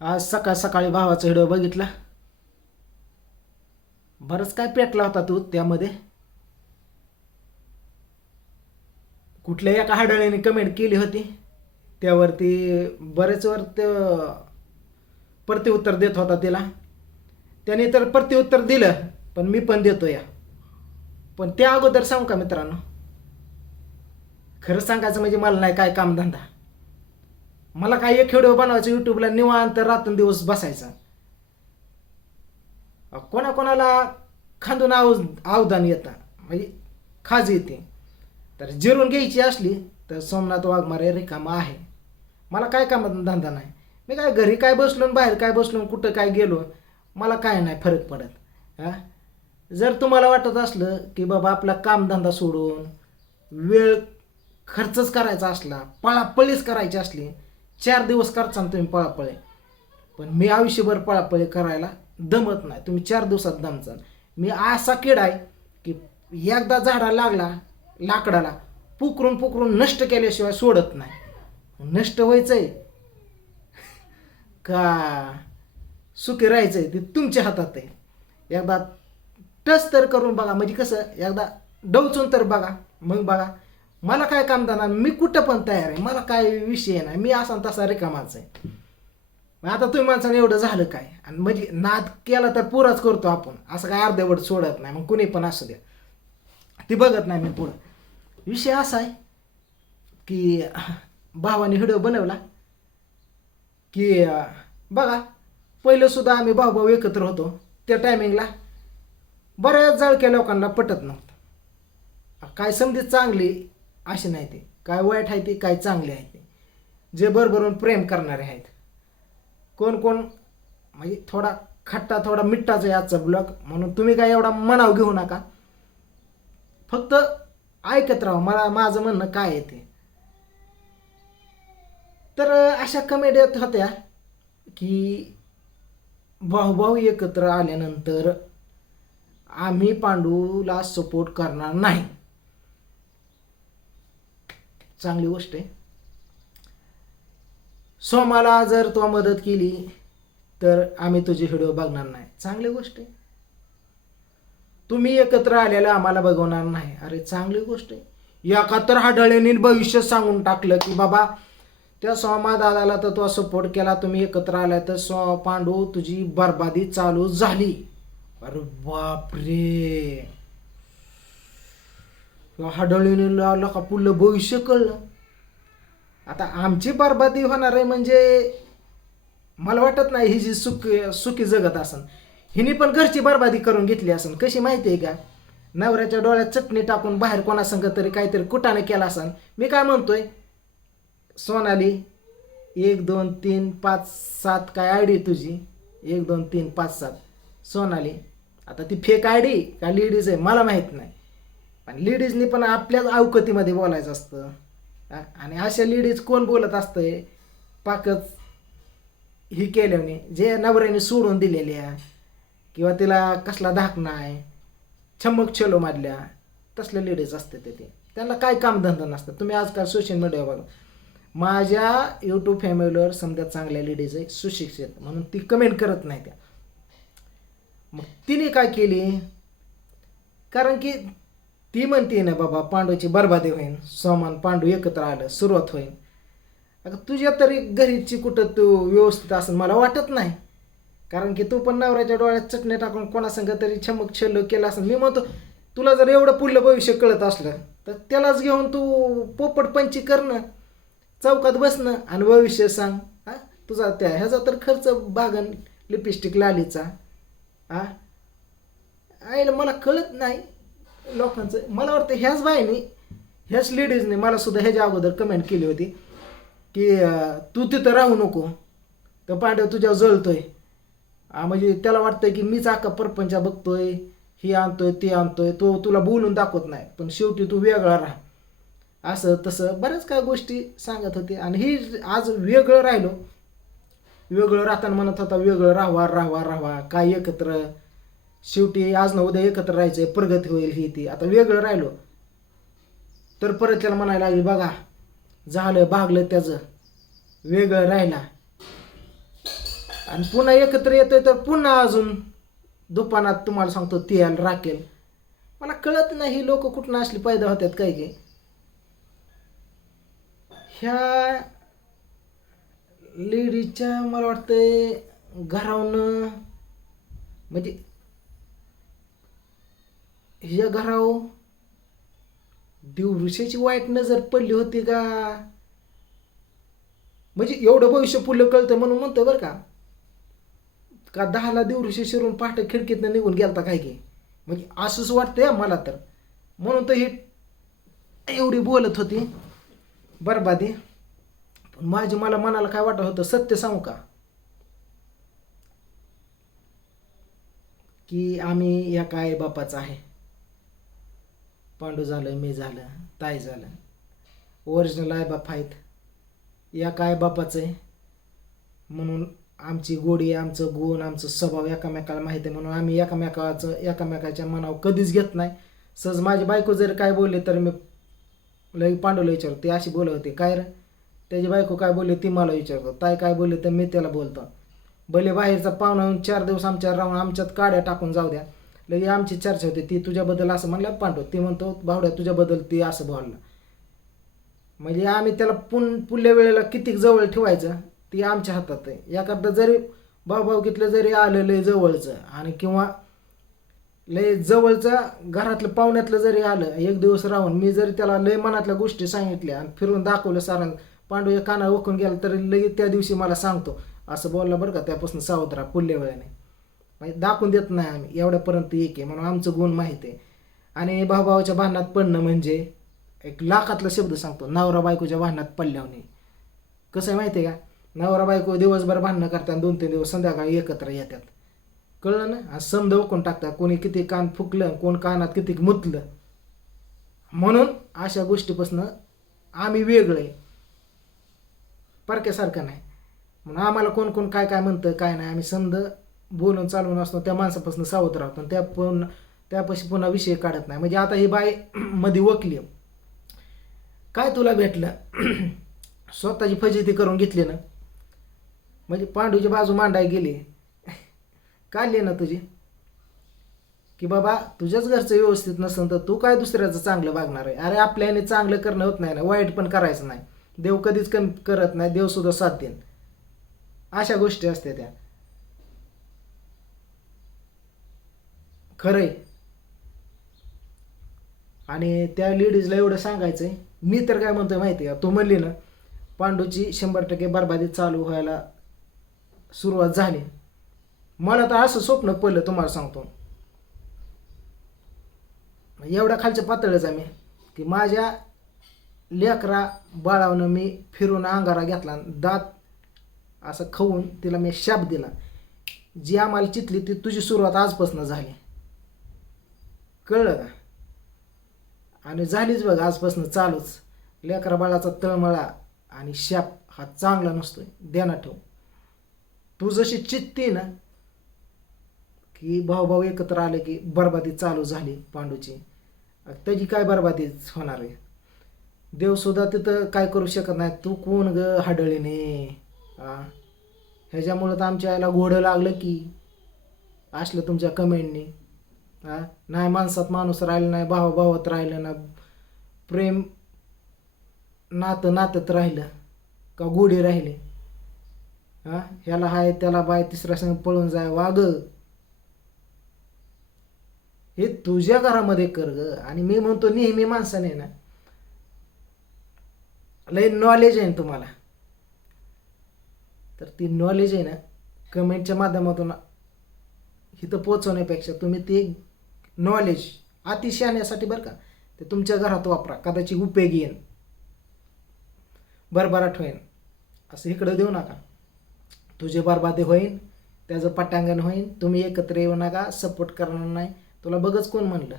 आज सकाळ सकाळी भावाचा व्हिडिओ बघितला. बरंच काय पेटला होता तू त्यामध्ये? कुठल्या एका हाडाळ्याने कमेंट केली होती? त्यावरती बरेच वर प्रतिउत्तर देत होता तिला. त्याने तर प्रतिउत्तर दिलं पण मी पण देतो या पण त्या अगोदर सांगू का मित्रांनो? खरं सांगायचं म्हणजे मला नाही काय कामधंदा. मला काय एक व्हिडिओ बनवायचं युट्यूबला निवांत रात्रंदिवस बसायचा. कोणाकोणाला खांदून आव आवदान येतं. म्हणजे खाज येते. तर जिरून घ्यायची असली तर सोमनाथ वाघमारे रिकामा आहे. मला काय काम धंदा नाही. मी काय घरी काय बसलो आणि बाहेर काय बसलो आणि कुठं काय गेलो मला काय नाही फरक पडत. हा? जर तुम्हाला वाटत असलं की बाबा आपला कामधंदा सोडून वेळ खर्चच करायचा असला पळापळीच करायची असली चार दिवस करचा तुम्ही पळापळे. पण मी आयुष्यभर पळापळे करायला दमत नाही. तुम्ही चार दिवसात दमचाल. मी असा किड आहे की एकदा झाडा लागला लाकडाला पुकरून पुकरून नष्ट केल्याशिवाय सोडत नाही. नष्ट व्हायचंय. का? सुखी राहायचंय. ते तुमच्या हातात आहे. एकदा टच तर करून बघा. म्हणजे कसं? एकदा डवचून तर बघा. मग बघा. मला काय काम देणार मी कुठं पण तयार आहे मला काय विषय नाही मी असा तसा रिकामाच आहे. आता तुम्ही माणसाने एवढं झालं काय? आणि म्हणजे नाद केला तर पुराच करतो आपण. असं काय अर्धवट सोडत नाही मग कुणी पण असू द्या. ती बघत नाही मी पुढं. विषय असा आहे की भावाने व्हिडिओ बनवला की बघा पहिलंसुद्धा आम्ही भाऊ भाऊ एकत्र होतो त्या टायमिंगला बऱ्याच जळक्या लोकांना पटत नव्हतं. काय समधी चांगली अशी नाही ते. काय वाईट आहे ते काय चांगले आहे ते. जे बरोबरून प्रेम करणारे आहेत. कोण कोण म्हणजे थोडा खट्टा थोडा मिठ्ठाचा याचा ब्लॉग म्हणून तुम्ही काय एवढा मनाव घेऊ नका. फक्त ऐकत राहा. मला माझं म्हणणं काय आहे ते. तर अशा कमेडी होत्या की भाऊभाऊ एकत्र आल्यानंतर आम्ही पांडूला सपोर्ट करणार नाही. चांगली गोष्ट आहे. सोमाला जर तो मदत केली तर आम्ही तुझे व्हिडिओ बघणार नाही. चांगली गोष्ट आहे. तुम्ही एकत्र आलेला आम्हाला बघवणार नाही. अरे चांगली गोष्ट आहे. एकत्र तर भविष्य सांगून टाकलं की बाबा त्या सोमा दादाला तर तो सपोर्ट केला तुम्ही एकत्र आला तर सो पांडू तुझी बरबादी चालू झाली. अरे बापरे! हाडळीने लावलं का पुढलं भविष्य कळलं? आता आमची बरबादी होणार आहे म्हणजे मला वाटत नाही ही जी सुख सुखी जगत असन हिने पण घरची बरबादी करून घेतली असन. कशी माहिती आहे का? नवऱ्याच्या डोळ्यात चटणी टाकून बाहेर कोणासंग तरी काहीतरी कुटाने केला असन. मी काय म्हणतोय? सोनाली एक दोन तीन पाच सात काय आय डी तुझी? एक दोन तीन पाच सात. सोनाली आता ती फेक आय डी का लेडीज आहे? मला माहीत नाही. पण लेडीजनी पण आपल्याच अवकतीमध्ये बोलायचं असतं. आणि अशा लेडीज कोण बोलत असतंय? पाकच ही केल्याने जे नवऱ्याने सोडून दिलेल्या किंवा तिला कसला धाक नाही छमक छलो मारल्या तसल्या लेडीज असते ते. ते त्यांना काय कामधंदा नसतं. तुम्ही आजकाल सोशल मीडिया बघा. माझ्या यूट्यूब फॅमिलीवर समजा चांगल्या लेडीज आहे सुशिक्षित म्हणून ती कमेंट करत नाही त्या. मग तिने काय केली? कारण की ती म्हणते ना बाबा पांडूची बरबादी होईल सोमान पांडू एकत्र आलं सुरुवात होईन. अगं तुझ्या तरी घरीची कुठं तू व्यवस्थित असं मला वाटत नाही. कारण की तू पण नवऱ्याच्या डोळ्यात चटणी टाकून कोणासंग तरी छमक छल्ल केला असं मी म्हणतो तुला जर एवढं पुढलं भविष्य कळत असलं तर त्यालाच घेऊन तू पोपट पंची करणं चौकात बसणं आणि भविष्य सांग. हा? तुझा त्या ह्याचा तर खर्च बागन लिपस्टिक लालीचा. आ आईला मला कळत नाही. लोकांचं. मला वाटतं ह्याच बायनी ह्याच लेडीजने मला सुद्धा ह्याच्या अगोदर कमेंट केली होती की तू तिथं राहू नको. तर पांडव तुझ्यावर जळतोय? म्हणजे त्याला वाटतंय की मीच आका परपंचा बघतोय ही आणतोय ती आणतोय तो तुला बोलून दाखवत नाही. पण शेवटी तू वेगळा राहा. असं तसं बऱ्याच काय गोष्टी सांगत होते. आणि ही आज वेगळं राहिलो. वेगळं राहताना म्हणत होता वेगळं राहावा राहावा राहावा. काय एकत्र शेवटी आज ना उद्या एकत्र राहायचंय प्रगती होईल ही ती. आता वेगळं राहिलो. तर परत त्याला म्हणायला लागली बघा झालं भागलं त्याचं. वेगळं राहिला. आणि पुन्हा एकत्र येतोय तर पुन्हा अजून दुपानात तुम्हाला सांगतो तेल राखेल. मला कळत नाही ही लोक कुठनं असली पैदा होतात काय की ह्या लेडीजच्या मला वाटतंय घरावनं म्हणजे ह्या घरावर दिवृषाची वाईट नजर पडली होती का? म्हणजे एवढं भविष्य पुढलं कळतं म्हणून म्हणतं बरं का. का दहाला दिवृषी शिरून पहाटे खिडकीतनं निघून गेलता काय की? म्हणजे असंच वाटतंय मला तर. म्हणून तर ही एवढी बोलत होती. बरबादी पण माझी मला मनाला काय वाटत होतं सत्य सांगू का? की आम्ही या काय बापाचं आहे. पांडू झालं मी झालं ताई झालं. ओरिजिनल आई बाप आहेत. या काय बापाचं आहे? म्हणून आमची गोडी आमचं गुण आमचं स्वभाव एकामेकाला माहिती आहे म्हणून आम्ही एकामेकाचं एकामेकाच्या मनावर कधीच घेत नाही. सहज माझी बायको जर काय बोलले तर मी लई पांडूला विचारतो ती अशी बोलत होती काय रे? त्याची बायको काय बोलली ती मला विचारतो. ताई काय बोलली तर मी त्याला बोलतो. भले बाहेरचा पाहुणा येऊन चार दिवस आमच्या राहून आमच्यात काड्या टाकून जाऊ द्या. लगे आमची चर्चा होती ती तुझ्याबद्दल असं म्हणलं पांडू ती म्हणतो भावड्या तुझ्याबद्दल ती असं बोललं. म्हणजे आम्ही त्याला पुन पुढल्या वेळेला किती जवळ ठेवायचं ती आमच्या हातात आहे. याकरता जरी भावभावकीतलं जरी आलं लय जवळचं आणि किंवा लय जवळचं घरातलं पाहुण्यातलं जरी आलं एक दिवस राहून मी जरी त्याला लय मनातल्या गोष्टी सांगितल्या आणि फिरून दाखवलं सारण पांडू या काना ओखून गेला तरी लगेच त्या दिवशी मला सांगतो असं बोललं बरं का त्यापासून सावध राहा पुढल्या वेळेने. म्हणजे दाखवून देत नाही आम्ही. एवढ्यापर्यंत एक आहे. म्हणून आमचं गुण माहीत आहे. आणि भाऊभावाच्या भांडणात पडणं म्हणजे एक लाखातला शब्द सांगतो. नवरा बायकोच्या भांडणात पडल्याने कसं आहे माहिती आहे का? नवरा बायको दिवसभर भांडणं करतात दोन तीन दिवस संध्याकाळी एकत्र येतात. कळलं ना? आणि समद ओकून टाकतात. कोणी किती कान फुकलं कोण कानात किती मुतलं. म्हणून अशा गोष्टीपासून आम्ही वेगळे परक्यासारखं नाही. म्हणून आम्हाला कोण कोण काय काय म्हणतं काय नाही. आम्ही समद बोलून चालून असतो त्या माणसापासून सावध राहतो आणि त्या पण त्यापाशी पुन्हा विषय काढत नाही. म्हणजे आता ही बाई मध्ये वकली काय तुला भेटलं? स्वतःची फजिती करून घेतली ना? म्हणजे पांडूची बाजू मांडाय गेली. काढली ना तुझी? की बाबा तुझ्याच घरचं व्यवस्थित नसेल तर तू काय दुसऱ्याचं चांगलं वागणार आहे? अरे आपल्याने चांगलं करणं होत नाही ना. वाईट पण करायचं नाही. देव कधीच कमी करत नाही. देवसुद्धा साथ देईन. अशा गोष्टी असते त्या. खरंय. आणि त्या लेडीजला एवढं सांगायचं आहे मी तर काय म्हणतोय माहिती आहे का? तू म्हणली ना पांडूची शंभर टक्के बरबादी चालू व्हायला सुरुवात झाली. मला तर असं स्वप्न पडलं तुम्हाला सांगतो. एवढ्या खालच्या पातळीच आम्ही की माझ्या लेकरा बाळावनं मी फिरून अंगारा घेतला आणि दात असं खाऊन तिला मी शाप दिला. जी आम्हाला चितली ती तुझी सुरुवात आजपासून झाली. कळलं. का आणि झालीच बघ आजपासून चालूच. लेकरा बाळाचा तळमळा आणि शाप हा चांगला नसतोय. ध्यानात ठेव. तू जशी चित्ती ना की भाऊ भाऊ एकत्र आले की बरबादी चालू झाली पांडूची. त्याची काय बरबादी होणार आहे? देवसुद्धा तिथं काय करू शकत नाही. तू कोण ग हाडळीने? ह्याच्यामुळं तर आमच्या आईला घोडं लागलं की. असलं तुमच्या कमेंटनी. हा? नाही माणसात माणूस राहिलं नाही भावा भावात राहिलं ना प्रेम नातं नातत राहिलं का गोडी राहिले? हा? ह्याला हाय त्याला बाय तिसऱ्या संग पळून जाय वाग हे तुझ्या घरामध्ये कर ग. आणि मी म्हणतो नेहमी माणसाने ना लय नॉलेज आहे ना तुम्हाला. तर ती नॉलेज आहे ना कमेंटच्या माध्यमातून इथं पोचवण्यापेक्षा तुम्ही ते नॉलेज अतिशय आणण्यासाठी बरं का? ते तुमच्या घरात वापरा. कदाचित उपयोगी येईल. बरबराट होईन असं इकडं देऊ नका. तुझे बरबादी होईन त्याचं पटांगण होईन तुम्ही एकत्र येऊ नका सपोर्ट करणार नाही. तुला बघच कोण म्हणलं?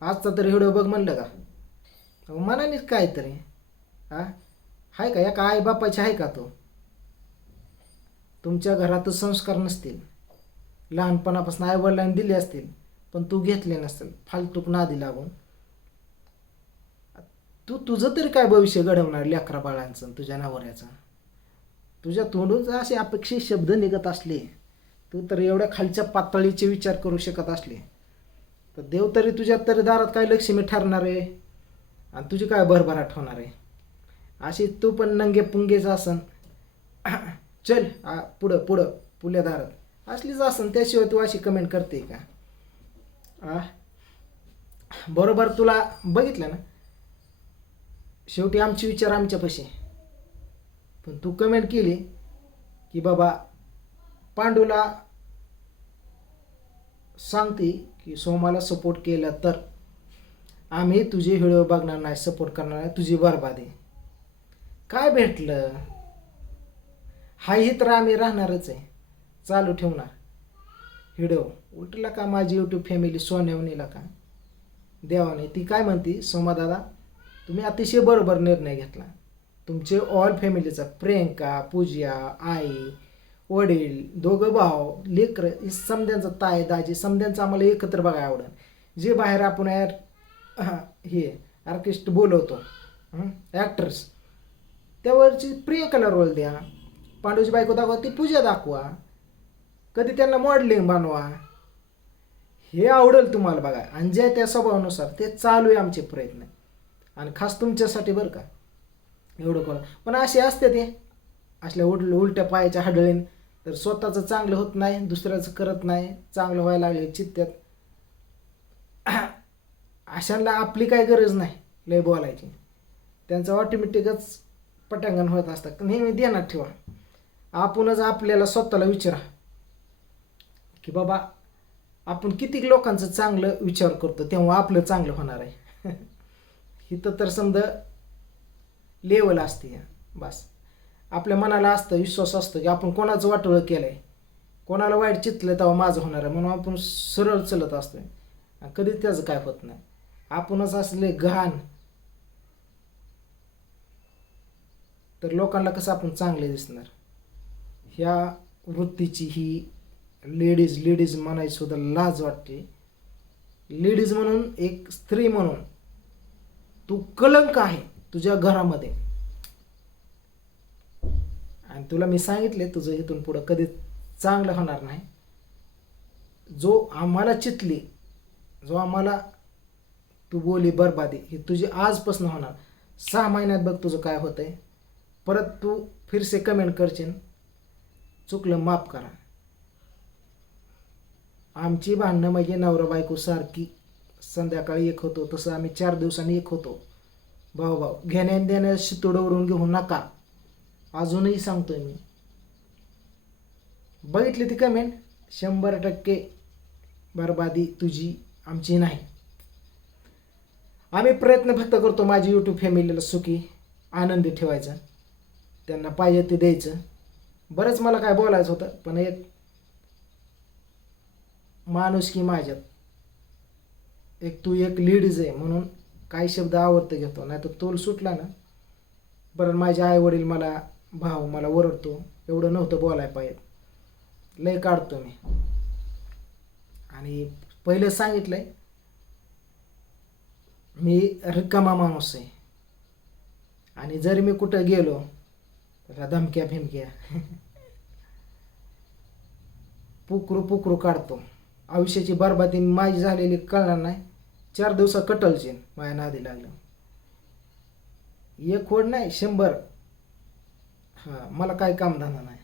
आजचा तरी व्हिडिओ बघ म्हणलं का? मनानेच काय तरी. हां? आहे का? एका आई बापाचे आहे का तो? तुमच्या घरात संस्कार नसतील. लहानपणापासून आई वडिलांनी दिले असतील. पण तू घेतले नसेल. फालतूक नादी लागून. तू तुझं तरी काय भविष्य घडवणार लेकरा बाळांचं तुझ्या नवऱ्याचं? तुझ्या तोंडून जर असे अपेक्षित शब्द निघत असले. तू तर एवढ्या खालच्या पातळीचे विचार करू शकत असले. तर देव तरी तुझ्या तरी दारात काय लक्ष्मी ठरणार आहे? आणि तुझी काय भरभराट होणार आहे? अशी तू पण नंगे पुंगेच असन. चल आ, पुढं पुढं पुल्या दारात. असलीच असन त्याशिवाय तू अशी कमेंट करते का? बरोबर तुला बघितलं ना? शेवटी आमचे विचार आमच्यापाशी पण तू कमेंट केली की बाबा पांडूला सांगते की सोमाला सपोर्ट केला तर. आम्ही तुझे व्हिडिओ बघणार नाही सपोर्ट करणार नाही तुझी बरबादी. काय भेटलं? हाही तर आम्ही राहणारच आहे. चालू ठेवणार. व्हिडिओ उलटला का माझी यूट्यूब फॅमिली सोन्यावणीला का? देवाने ती काय म्हणती? सोमादादा तुम्ही अतिशय बरोबर निर्णय घेतला. तुमचे ऑल फॅमिलीचा प्रियंका पूजा आई वडील दोघं भाव लेकर समध्यांचा ताय दाजी समध्यांचं आम्हाला एकत्र बघायला आवडेल जे बाहेर आपण ॲर हे आर्किस्ट बोलवतो ॲक्टर्स त्यावरची प्रियंकाला रोल द्या. पांडूची बायको दाखवा ती पूजा दाखवा. कधी त्यांना मॉडेलिंग बनवा. हे आवडेल तुम्हाला बघा. आणि जे त्या स्वभावानुसार ते चालू आहे आमचे प्रयत्न. आणि खास तुमच्यासाठी बरं का. एवढं करा. पण असे असते ते. असल्या उल उलट्या पायाच्या हाडळीन. तर स्वतःचं चांगलं होत नाही दुसऱ्याचं करत नाही. चांगलं व्हायला लागले चित्त्यात. अशांना आपली काय गरज नाही लय बोलायची. त्यांचं ऑटोमॅटिकच पटांगण होत असतं. नेहमी देणार ठेवा. आपणच आपल्याला स्वतःला विचारा. की बाबा आपण किती लोकांचं चांगलं विचार करतो तेव्हा आपलं चांगलं होणार आहे. इथं तर समजा लेवल असते या बस. आपल्या मनाला असतं विश्वास असतो की आपण कोणाचं वाटोळं केलं आहे कोणाला वाईट चितलं तेव्हा माझं होणार आहे म्हणून आपण सरळ चलत असतो आहे कधीच त्याचं काय होत नाही. आपणच असले घाण तर लोकांना कसं आपण चांगले दिसणार? ह्या वृत्तीची ही लेडीज लेडीज म्हणायची सुद्धा लाज वाटते. लेडीज म्हणून एक स्त्री म्हणून तू कलंक आहे तुझ्या घरामध्ये. आणि तुला मी सांगितले तुझं इथून पुढं कधी चांगलं होणार नाही. जो आम्हाला चितली जो आम्हाला तू बोली बरबादी ही तुझी आजपासून होणार. सहा महिन्यात बघ तुझं काय होतंय. परत तू फिरसे कमेंट करशील. चुकलं माफ करा. आमची भांडणं म्हणजे नवरा बायको सारखी. संध्याकाळी एक होतो तसं आम्ही चार दिवसांनी एक होतो. भाऊ भाऊ घेण्या देण्या शितोडवरून घेऊ नका. अजूनही सांगतोय मी. बघितली ती कमेंट शंभर टक्के बरबादी तुझी आमची नाही. आम्ही प्रयत्न फक्त करतो माझी यूट्यूब फॅमिलीला सुखी आनंदी ठेवायचा. त्यांना पाहिजे ते द्यायचं. बरंच मला काय बोलायचं होतं पण एक माणूस की माझ्यात. एक तू एक लीडच आहे म्हणून काही शब्द आवडतं घेतो नाही तर तोल सुटला ना. बरं माझे आई वडील मला भाऊ मला ओरडतो एवढं नव्हतं बोलायला पाहिजे. लय काढतो मी. आणि पहिलं आहे मी रिकामा माणूस आहे. आणि जर मी कुठं गेलो तर धमक्या फिमक्या पुकरू पुकरू काढतो. आयुष्याची बरबादी माझी झालेली कळणार नाही. चार दिवसात कटलचे माझ्या नादी लागलं. एक खोड नाही शंभर. हां मला काय कामधंदा नाही.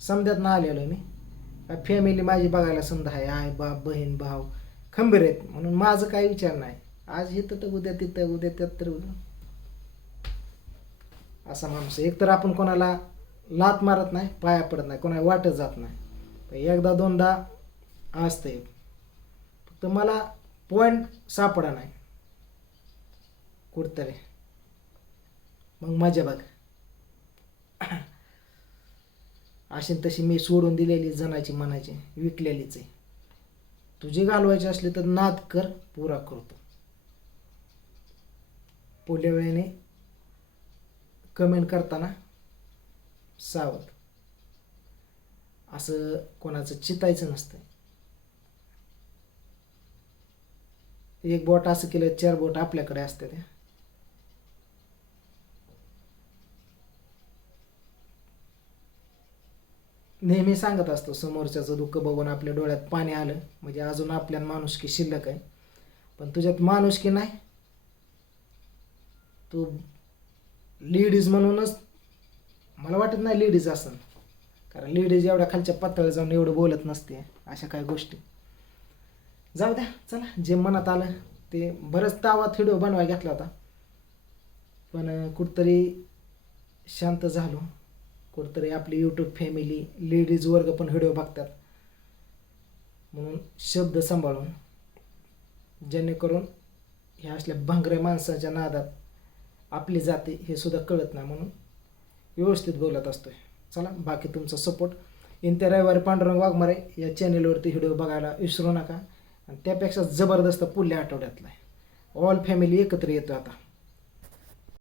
समध्यात ना आलेलो मी. फॅमिली माझी बघायला समजा आहे. आई बाप बहीण भाऊ खंबीर आहेत. म्हणून माझं काही विचार नाही. आज इथं तर उद्या तिथं उद्या त्यात तर उद्या. असा माणूस एकतर एक तर आपण कोणाला लात मारत नाही पाया पडत नाही कोणाला वाटत जात नाही. एकदा दोनदा असते फक्त मला पॉईंट सापडा नाही. कुठतरी. मग मजा बघ. अशी तशी मी सोडून दिलेली जनाची मनाची विकलेलीच आहे. तुझी घालवायची असली तर नाद कर पुरा करतो. पुढल्या वेळेने कमेंट करताना सावध. असं कोणाचं चितायचं नसतं एक बोट असं केलं चार बोट आपल्याकडे असते त्या नेहमी सांगत असतो समोरच्याचं दुःख बघून आपल्या डोळ्यात पाणी आलं. म्हणजे अजून आपल्या माणुसकी शिल्लक आहे. पण तुझ्यात माणुसकी नाही. तू लेडीज म्हणूनच मला वाटत नाही लेडीज असं कारण लेडीज एवढ्या खालच्या पातळी जाऊन एवढं बोलत नसते अशा काही गोष्टी. जाऊ द्या चला. जे मनात आलं ते बरंच तावात व्हिडिओ बनवायला घेतला होता. पण कुठतरी शांत झालो. कुठतरी आपली यूट्यूब फॅमिली लेडीज वर्ग पण व्हिडिओ बघतात. म्हणून शब्द सांभाळून जेणेकरून ह्या असल्या भांगऱ्या माणसाच्या नादात आपली जाते हे सुद्धा कळत नाही म्हणून व्यवस्थित बोलत असतोय. चला बाकी तुमचा सपोर्ट येत्या रविवारी पांडुरंग वाघमारे या चॅनेलवरती व्हिडिओ बघायला विसरू नका. आणि त्यापेक्षा जबरदस्त पुढल्या आठवड्यातला आहे. ऑल फॅमिली एकत्र येतो आता.